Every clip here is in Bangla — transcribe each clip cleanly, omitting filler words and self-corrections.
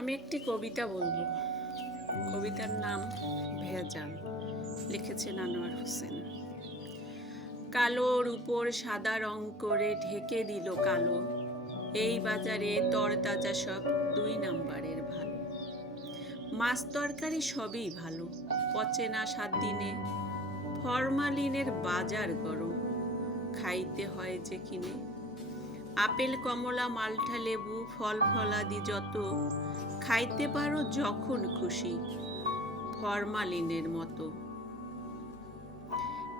আমি একটি কবিতা বলবো। কবিতার নাম ভেজাল, লিখেছেন আনোয়ার হোসেন। কালোর উপর সাদা রং করে ঢেকে দিল কালো, এই বাজারে তরতাজা সব 2 নাম্বারের ভালো। মাছ তরকারি সবই ভালো, পচে না 7 দিনে। ফরমালিনের বাজার গরম, খাইতে হয় যে কিনে। আপেল কমলা মালটা লেবু ফল ফলাদি যত, খাইতে পারো যখন খুশি, ফরমালিনের মতো।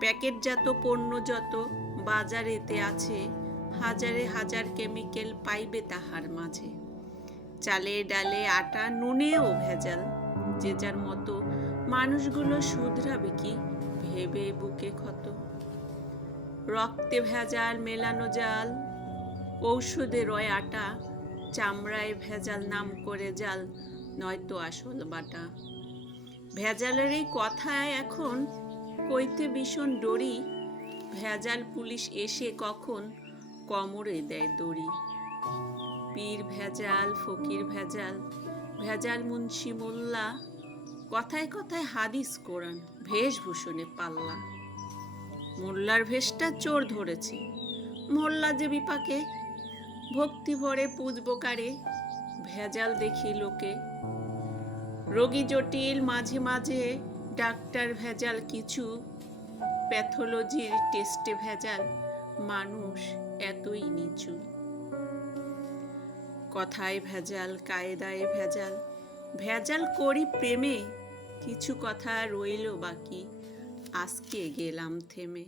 প্যাকেটজাত পণ্য যত বাজারেতে আছে, হাজারে হাজার কেমিক্যাল পাইবে তাহার মাঝে। চালে ডালে আটা নুনেও ভেজাল, যে যার মতো মানুষগুলো শুধরাবে কি ভেবে বুকে ক্ষত। রক্তে ভেজাল মেলানো জাল, ঔষধে রয় আটা, চামড়ায় ভেজাল নাম করে জাল, নয়তো আসল বাটা। ভেজালের এই কথায় এখন কইতে ভীষণ ডরি, ভেজাল পুলিশ এসে কখন কোমরে দেয় দড়ি। পীর ভেজাল ফকির ভেজাল, ভেজাল মুন্সি মোল্লা, কথায় কথায় হাদিস কোরআন, বেশভূষণে পাল্লা। মোল্লার ভেষটা চোর ধরেছে, মোল্লা যে বিপাকে, ভক্তি ভরে পুজবো কারে, ভেজাল দেখি লোকে। রোগী জটিল মাঝে মাঝে, ডাক্তার ভেজাল কিছু, প্যাথোলজির টেস্টে ভেজাল, মানুষ এতই নিচু। কথায় ভেজাল কায়দায় ভেজাল, ভেজাল করি প্রেমে, কিছু কথা রইল বাকি, আজকে গেলাম থেমে।